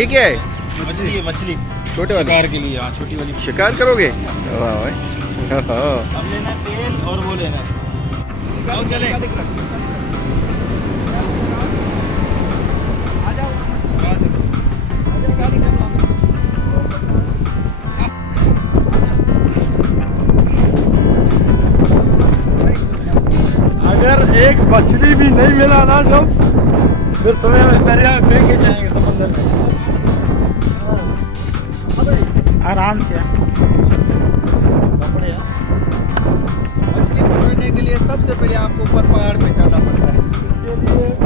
ये क्या है? मछली है, मछली छोटे वाले शिकार के लिए। हाँ, छोटी वाली शिकार करोगे? वाह भाई। अब लेना है तेल और वो लेना है। आओ चले। अगर एक मछली भी नहीं मिला ना जब, फिर तुम्हें इस दरिया में फेंक के जाएंगे समंदर में। आराम से मछली पकड़ने के लिए सबसे पहले आपको ऊपर पहाड़ पे चढ़ना पड़ता है। इसके लिए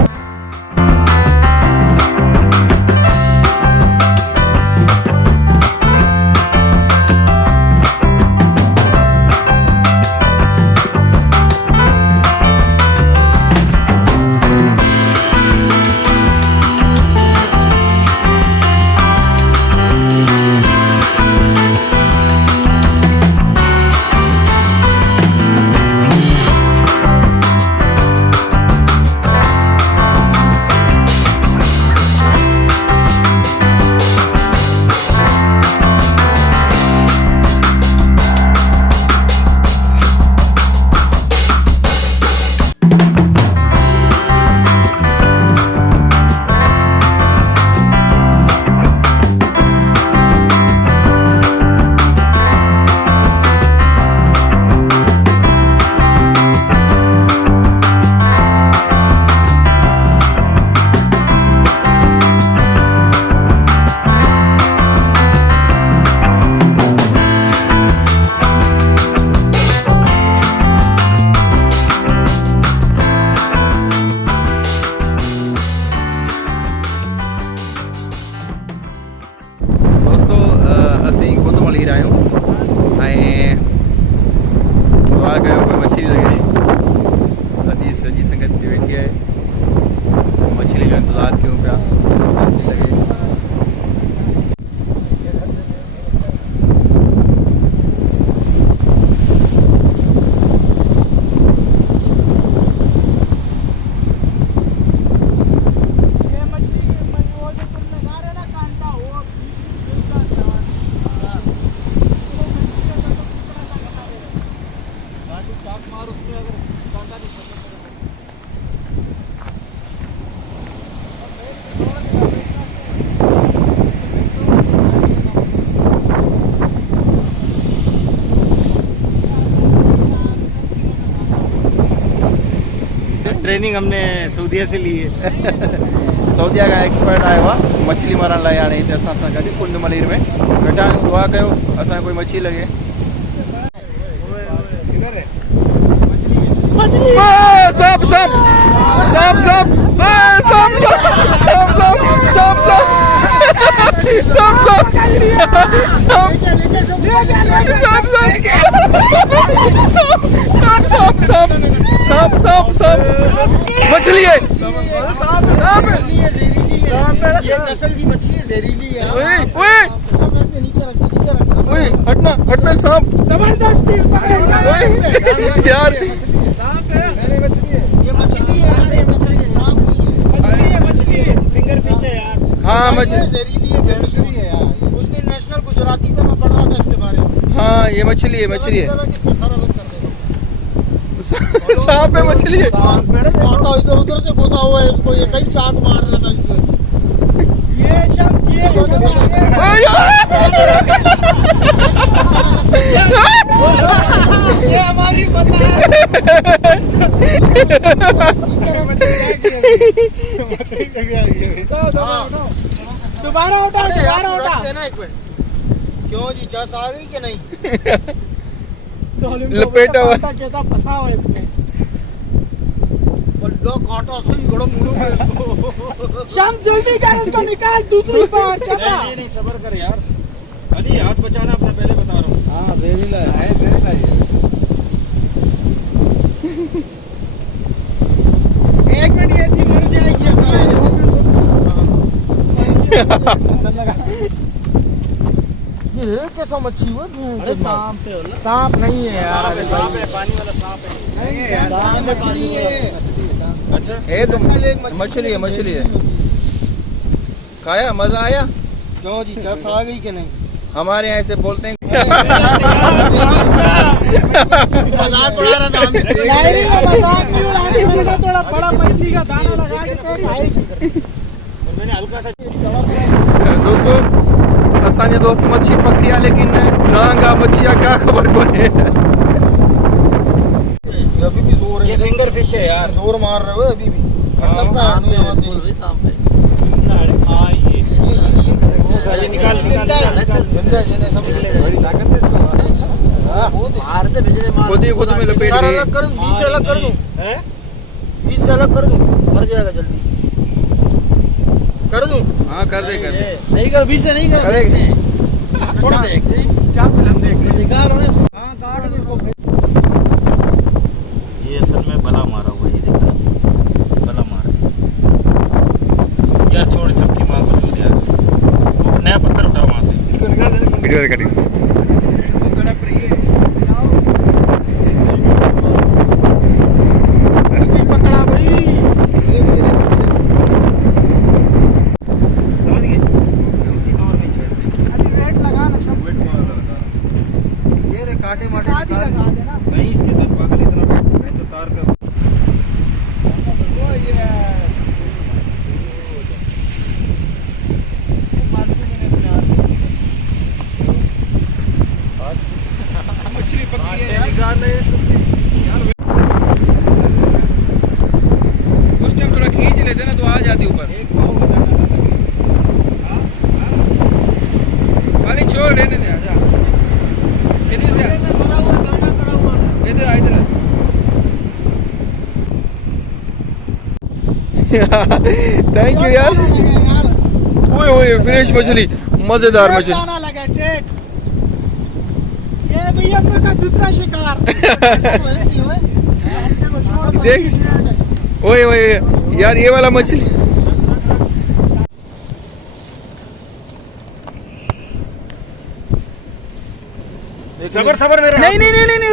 ट्रेनिंग हमने सऊदीया से ली है। सऊदीया का एक्सपर्ट आयो हुआ मछली मारण लाइ हाणे हिते असां सां गॾु कुंड मलीर में। बेटा दुआ कयो असां कोई मछली लगे। सब सब सब सब सब सब सब सब मछली है। ये नस्ल की मछली है, जहरीली है। ओए हटना हटना सांप जबरदस्त यार। ये मछली है यार, ये मछली सांप नहीं है। मछली है, फिंगर फिश है यार। हाँ मछली जहरीली है, केमिस्ट्री है यार। उसने नेशनल गुजराती में मैं पढ़ रहा था इसके बारे में। हाँ ये मछली है मछली है। किसका सारा लोग कर देगा। सांप है मछली है। कांटा इधर उधर से घुसा हुआ है, इसको ये कई चाक मार रहा था इसको। ये शख्स ये हमारी पता है। दोबारा उठा क्यों जी, चस आ गई कि नहीं? लपेटा हुआ कैसा फंसा हुआ है इसमें। लोग कांटा सही गड़म मुड़म है इसको। शाम जल्दी कर, इसको निकाल दूसरी बार। नहीं सबर कर यार। अली हाथ बचाना अपना, पहले बता रहा हूँ। हाँ जहरीला है। जहरीला है। एक मिनट ऐसी मर जाएगी ये कैसा मच्छी हुआ? अरे सांप है, सांप नहीं है यार। सांप है, पानी वाला सांप है। नहीं है यार, सांप मछली है। अच्छा ये तो मछली है मछली है। खाया मजा आया? क्यों जी चस आ गई कि नहीं? हमारे यहाँ ऐसे बोलते हैं। मजाक उड़ा रहा था। डायरी में मजाक नहीं उड़ाने वाला, थोड़ा बड़ा मछली का दाना लगा के तो खाई। और मैंने हल्का सा दोस्तों असांजे दोस्त मच्छी पकड़ी है लेकिन नांगा मच्छी क्या खबर कोने। अभी भी जोर है। ये फिंगर फिश है यार, जोर मार रहे हो अभी भी। खतरनाक सा आदमी आवाज दे रही है। ये निकाल जिंदा जिंदा सब निकलेगा। बड़ी ताकत है इसको। हां मारते पिछले मार खुद में लपेट के अलग कर दूं, 20 से अलग कर दूं। हैं 20 से अलग कर दूं, मर जाएगा जल्दी। कर दूं? हां कर दे नहीं कर 20 से नहीं कर। थोड़ा देखते हैं क्या फिल्म देख रहे हैं। निकालो ना इसको। हां काट दे इसको। ये असल में बला मारा हुआ है, ये देखा बला मारा यार। छोड़ सबकी माँ को चूल दिया। नया पत्थर उठाओ वहाँ से, इसको निकाल देना। वीडियो रिकॉर्डिंग पकड़ा भाई। इसकी डोर नहीं छेड़ते। अभी वेट लगा ना सब। ये रे कांटे माटे साथ ही लगा देना। नहीं इसके साथ पागल इतना मैं तो तार का मछली पकड़ी है उस टाइम थोड़ा खींच लेते ना तो आ जाती ऊपर। पानी छोड़ रहने दे। आजा इधर से इधर आ इधर। थैंक यू यार। ओए ओए फ्रेश मछली, मजेदार मछली। दाना लगा टेट। ये भैया अपने का दूसरा शिकार। देख ओए ओए यार ये वाला मछली। सबर सबर मेरा नहीं नहीं नहीं नहीं।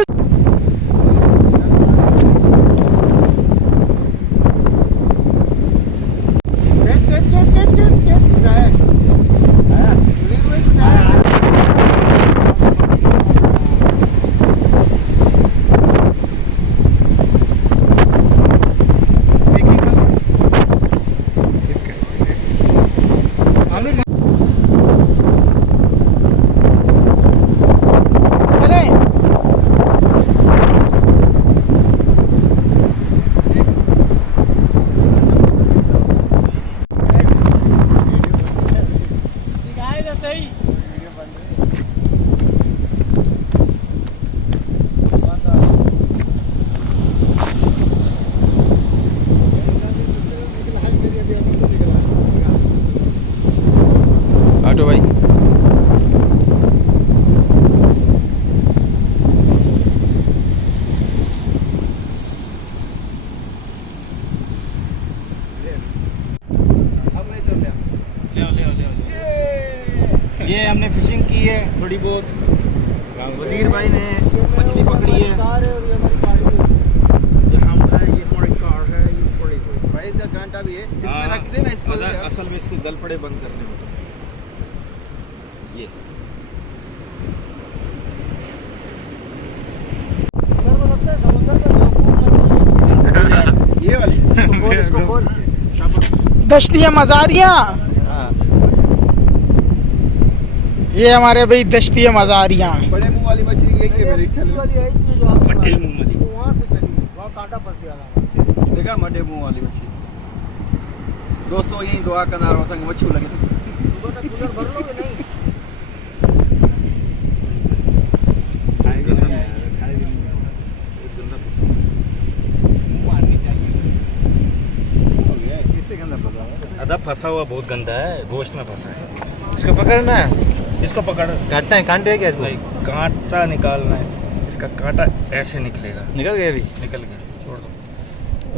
ऑटो भाई ये हमने फिशिंग की है थोड़ी बहुत। वजीर भाई ने मछली पकड़ी है। ये हम है, ये हमारी कार है, ये थोड़ी बहुत भाई इसका कांटा भी है इसमें रख देना इसको। असल में इसके गलपड़े बंद करने होते हैं। ये वाली इसको खोल। दश्तिया मजारियाँ। ये हमारे भाई दश्तिया मजारियाँ। बड़े मुंह वाली मछली यही है मेरे ख्याल में। फटे मुंह वाली। वहाँ से चली, वहाँ कांटा फंस गया था। देखा मटे मुंह वाली मछली। दोस्तों यही दुआ करना रोशन मच्छू लगे। कूलर भर लोगे नहीं? अदब फंसा हुआ बहुत गंदा है, गोश्त में फंसा है। इसको पकड़ना है, इसको पकड़ काटना है, कांटे है क्या इसको? नहीं, कांटा निकालना है। इसका कांटा ऐसे निकलेगा। निकल गया अभी? निकल गया, छोड़ दो।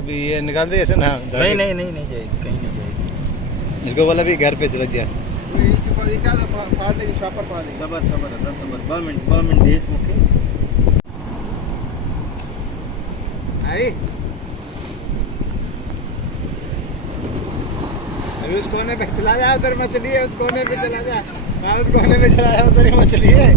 अभी ये निकाल दे ऐसे ना? नहीं नहीं नहीं नहीं जाएगी, कहीं नहीं जाएगी। इसको वाला भी घर पे चला गया। फाड़ देगी, शॉपर फाड़ देगी। सबर सबर अदा सबर 2 मिनट देश मुके आई। अभी उस कोने पे चला जा, उधर मछली है, उस कोने पे चला जा, वहाँ उस कोने पे चला जा, उधर ही मछली है।